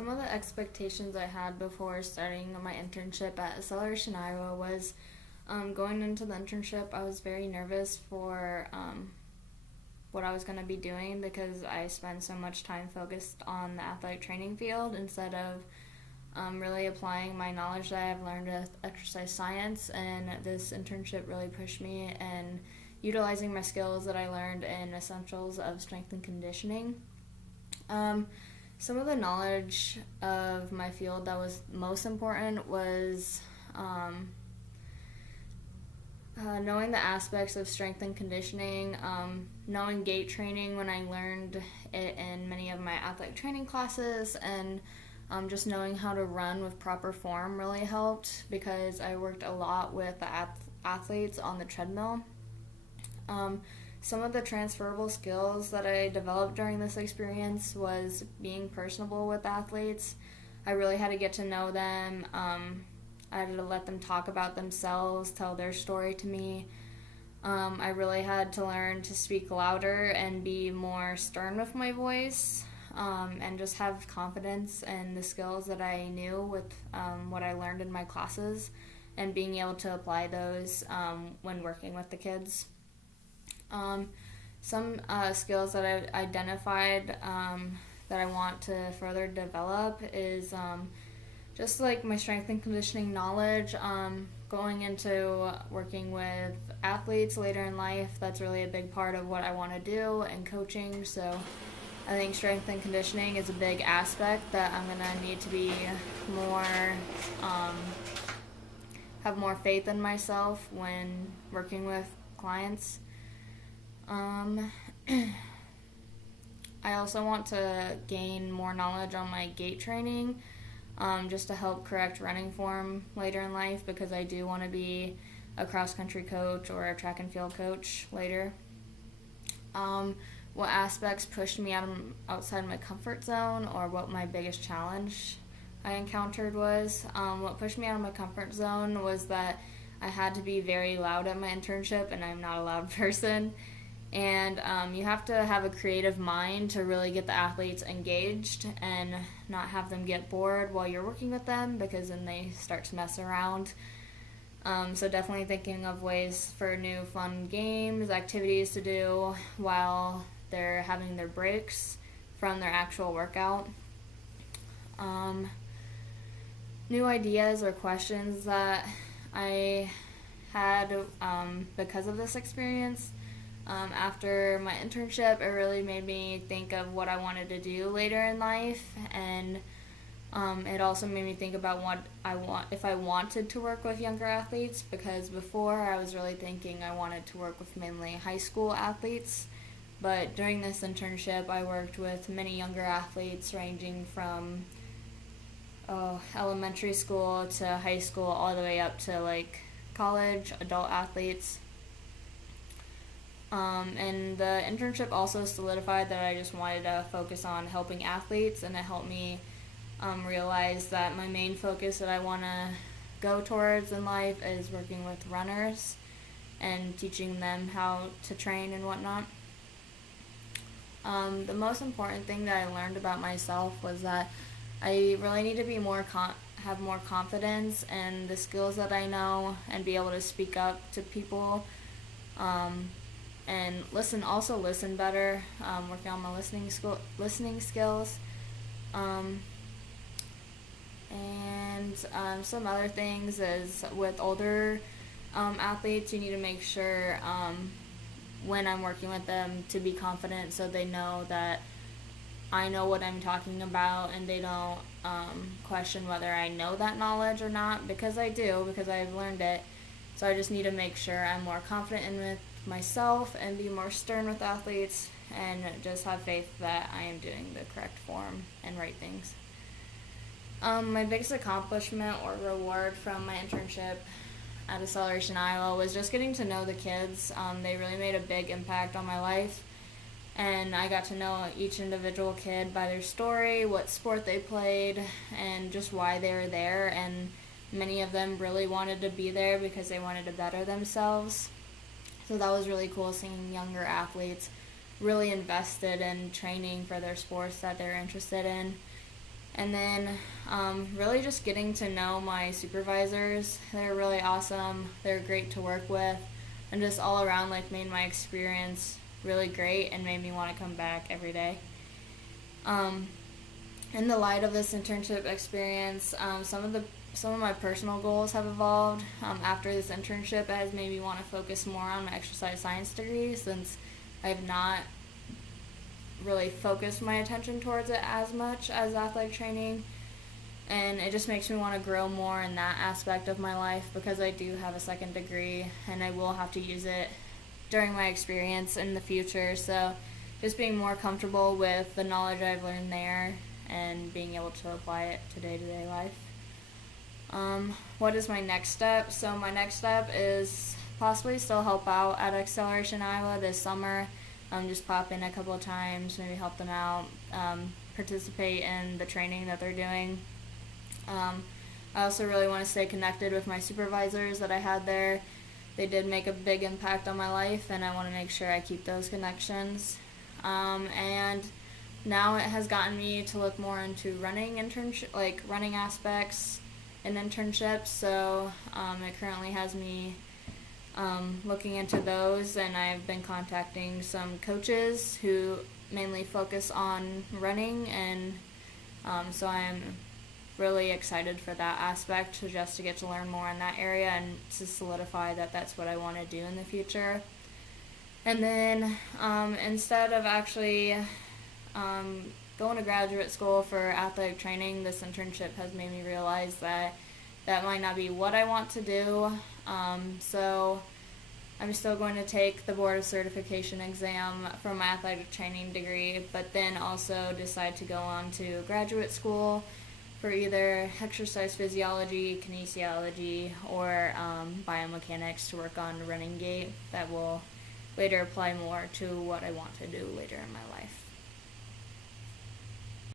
Some of the expectations I had before starting my internship at Acceleration Iowa was going into the internship. I was very nervous for what I was going to be doing because I spend so much time focused on the athletic training field instead of really applying my knowledge that I've learned with exercise science. And this internship really pushed me in utilizing my skills that I learned in essentials of strength and conditioning. Some of the knowledge of my field that was most important was knowing the aspects of strength and conditioning, knowing gait training when I learned it in many of my athletic training classes, and just knowing how to run with proper form really helped because I worked a lot with the athletes on the treadmill. Some of the transferable skills that I developed during this experience was being personable with athletes. I really had to get to know them. I had to let them talk about themselves, tell their story to me. I really had to learn to speak louder and be more stern with my voice, and just have confidence in the skills that I knew with what I learned in my classes and being able to apply those when working with the kids. Some skills that I identified that I want to further develop is just like my strength and conditioning knowledge. Going into working with athletes later in life, that's really a big part of what I want to do, and coaching. So I think strength and conditioning is a big aspect that I'm going to need to be more, have more faith in myself when working with clients. I also want to gain more knowledge on my gait training, just to help correct running form later in life because I do want to be a cross-country coach or a track and field coach later. What aspects pushed me outside my comfort zone, or what my biggest challenge I encountered was, what pushed me out of my comfort zone was that I had to be very loud at my internship, and I'm not a loud person. And you have to have a creative mind to really get the athletes engaged and not have them get bored while you're working with them, because then they start to mess around. So definitely thinking of ways for new fun games, activities to do while they're having their breaks from their actual workout. New ideas or questions that I had because of this experience. After my internship, it really made me think of what I wanted to do later in life, and it also made me think about if I wanted to work with younger athletes, because before I was really thinking I wanted to work with mainly high school athletes, but during this internship I worked with many younger athletes ranging from elementary school to high school all the way up to like college, adult athletes. And the internship also solidified that I just wanted to focus on helping athletes, and it helped me realize that my main focus that I want to go towards in life is working with runners and teaching them how to train and whatnot. The most important thing that I learned about myself was that I really need to be have more confidence in the skills that I know and be able to speak up to people. And listen better, working on my listening skills. And some other things is with older athletes, you need to make sure when I'm working with them to be confident so they know that I know what I'm talking about and they don't question whether I know that knowledge or not, because I do, because I've learned it. So I just need to make sure I'm more confident in myself and be more stern with athletes and just have faith that I am doing the correct form and right things. My biggest accomplishment or reward from my internship at Acceleration Iowa was just getting to know the kids. They really made a big impact on my life, and I got to know each individual kid by their story, what sport they played, and just why they were there. And many of them really wanted to be there because they wanted to better themselves. So that was really cool, seeing younger athletes really invested in training for their sports that they're interested in. And then really just getting to know my supervisors. They're really awesome. They're great to work with. And just all around, like, made my experience really great and made me want to come back every day. In the light of this internship experience, some of my personal goals have evolved. After this internship, it has made me want to focus more on my exercise science degree, since I have not really focused my attention towards it as much as athletic training. And it just makes me want to grow more in that aspect of my life, because I do have a second degree and I will have to use it during my experience in the future. So just being more comfortable with the knowledge I've learned there and being able to apply it to day-to-day life. What is my next step? So my next step is possibly still help out at Acceleration Iowa this summer. Just pop in a couple of times, maybe help them out, participate in the training that they're doing. I also really want to stay connected with my supervisors that I had there. They did make a big impact on my life, and I want to make sure I keep those connections. And now it has gotten me to look more into running aspects in internships. So it currently has me looking into those, and I've been contacting some coaches who mainly focus on running, and so I'm really excited for that aspect, just to get to learn more in that area and to solidify that that's what I want to do in the future. And then instead of actually going to graduate school for athletic training, this internship has made me realize that that might not be what I want to do. So I'm still going to take the board of certification exam for my athletic training degree, but then also decide to go on to graduate school for either exercise physiology, kinesiology, or biomechanics to work on running gait that will later apply more to what I want to do later in my life.